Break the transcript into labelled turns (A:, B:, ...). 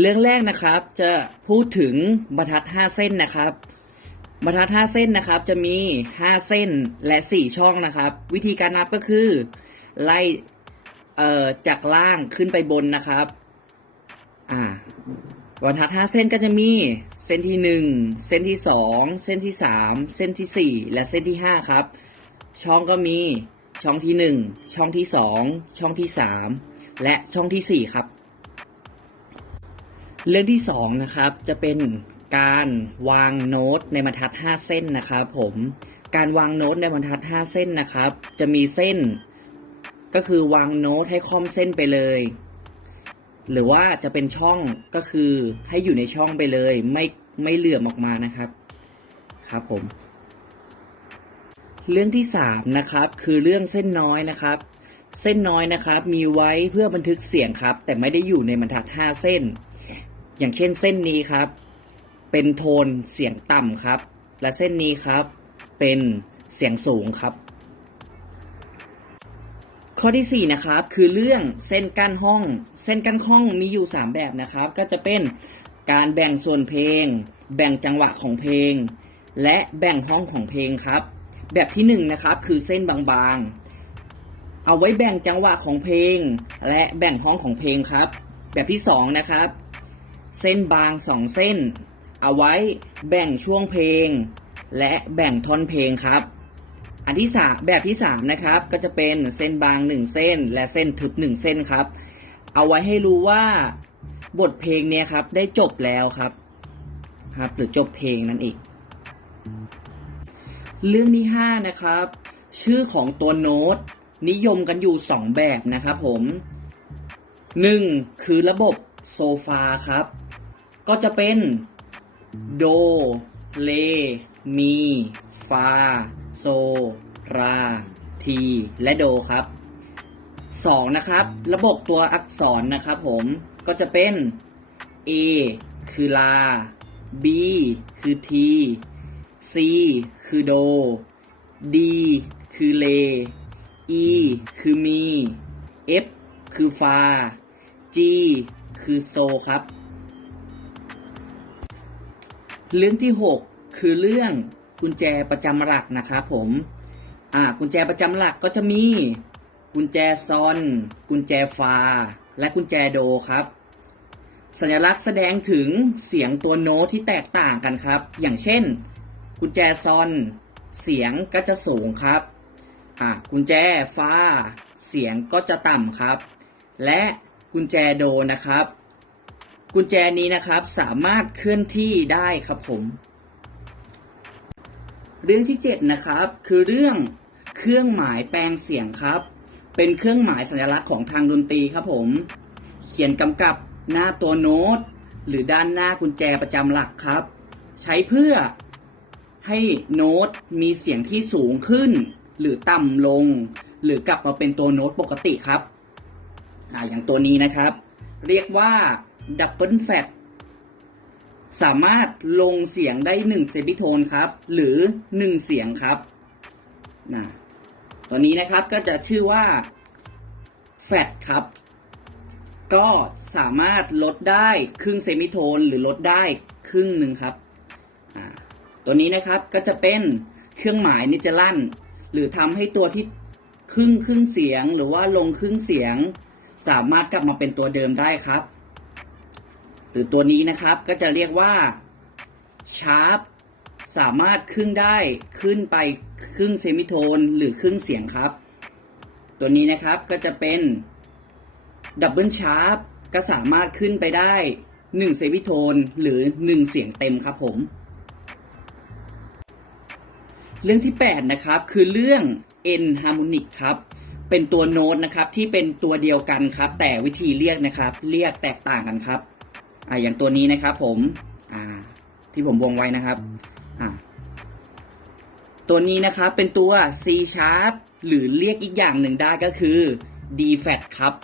A: เรื่องแรกนะครับจะพูดถึงบรรทัด 5 เส้นนะครับ บรรทัด 5 เส้นนะครับจะมี 5 เส้นและ 4 ช่องนะครับ วิธีการนับก็คือไล่เอ่อจากล่างขึ้นไปบนนะครับอ่าบรรทัด 5 เส้นก็จะมีเส้นที่ 1 เส้นที่ 2 เส้นที่ 3 เส้นทีสี่4 และเส้นที่ 5 ครับ ช่องก็มีช่องที่ 1 ช่องที่ 2 ช่องที่ 3 และช่องทีสี่4 ครับ เรื่องที่สองนะครับจะเป็นการวางโน้ตในบรรทัด 5 เส้นนะครับผมการวางโน้ตในบรรทัด 5 เส้นนะครับ จะมีเส้น ก็คือวางโน้ตให้ค่อมเส้นไปเลย หรือว่าจะเป็นช่องก็คือให้อยู่ในช่องไปเลย ไม่ไม่เหลื่อมออกมานะครับครับผม เรื่องที่สามนะครับ คือเรื่องเส้นน้อยนะครับ เส้นน้อยนะครับ มีไว้เพื่อบันทึกเสียงครับ แต่ไม่ได้อยู่ในบรรทัด 5 เส้น อย่างเช่นเส้นนี้ครับ เป็นโทนเสียงต่ำครับ และเส้นนี้ครับ เป็นเสียงสูงครับ ข้อที่ 4 นะครับ คือเรื่องเส้นกั้นห้อง เส้นกั้นห้องมีอยู่ 3 แบบนะครับ ก็จะเป็นการแบ่งส่วนเพลง แบ่งจังหวะของเพลง และแบ่งห้องของเพลงครับ แบบที่1นะครับคือเส้นบางๆ เอาไว้แบ่งจังหวะของเพลง และแบ่งห้องของเพลงครับ แบบที่2นะครับ เส้นบางสองเส้น เอาไว้แบ่งช่วงเพลง และแบ่งท่อนเพลงครับ อันที่สามแบบที่สามนะครับ ก็จะเป็นเส้นบางหนึ่งเส้น และเส้นทึบหนึ่งเส้นครับ เอาไว้ให้รู้ว่าบทเพลงเนี่ยครับได้จบแล้วครับครับ หรือจบเพลงนั่นเองเรื่องที่ห้านะครับ ชื่อของตัวโน้ต นิยมกันอยู่สองแบบนะครับผมหนึ่งคือระบบโซฟาครับ ก็จะเป็นโด เล มี ฟา โซ รา ที และโดครับ 2 นะครับ ระบบตัวอักษรนะครับผมก็จะเป็น A คือลา B คือที C คือโด D คือเล E คือมี F คือฟา G คือโซครับ เรื่องที่ 6 คือเรื่องกุญแจประจำหลักนะครับผมอ่ากุญแจประจำหลักก็จะมีกุญแจซอน กุญแจฟา และกุญแจโดครับ สัญลักษณ์แสดงถึงเสียงตัวโน้ตที่แตกต่างกันครับ อย่างเช่น กุญแจซอน เสียงก็จะสูงครับอ่ากุญแจฟา เสียงก็จะต่ำครับ และกุญแจโดนะครับ กุญแจนี้นะครับสามารถเคลื่อนที่ได้ครับผม เรื่องที่ 7 นะครับ คือเรื่องเครื่องหมายแปลงเสียงครับ เป็นเครื่องหมายสัญลักษณ์ของทางดนตรีครับผม เขียนกำกับหน้าตัวโน้ต หรือด้านหน้ากุญแจประจำหลักครับ ใช้เพื่อให้โน้ตมีเสียงที่สูงขึ้น หรือต่ำลง หรือกลับมาเป็นตัวโน้ตปกติครับออย่างตัวนี้นะครับ เรียกว่า ดับเบิลแฟตสามารถลงเสียงได้1เซมิโทนครับ หรือ1เสียงครับนะตัวนี้นะครับก็จะชื่อว่าแฟตครับ ก็สามารถลดได้ครึ่งเซมิโทนหรือลดได้ครึ่งหนึ่งครับตัวนี้นะครับก็จะเป็นเครื่องหมายนิจลั่นหรือทำให้ตัวที่ครึ่งครึ่งเสียงหรือว่าลงครึ่งเสียง สามารถกลับมาเป็นตัวเดิมได้ครับ หรือตัวนี้นะครับก็จะเรียกว่าชาร์ปสามารถขึ้นได้ขึ้นไปครึ่งเซมิโทนหรือครึ่งเสียงครับ ตัวนี้นะครับก็จะเป็นดับเบิลชาร์ปก็สามารถขึ้นไปได้1เซมิโทนหรือ 1 เสียงเต็มครับผม เรื่องที่ 8 นะครับ คือเรื่อง N harmonic ครับ เป็นตัวโน้ตนะครับที่เป็นตัวเดียวกันครับ แต่วิธีเรียกนะครับ เรียกแตกต่างกันครับ อ่าอย่างตัวนี้นะครับผมอ่าที่ผมวงไว้นะครับอ่าตัวนี้นะครับเป็นตัว C sharp หรือเรียกอีกอย่างหนึ่งได้ก็คือ D flat ครับ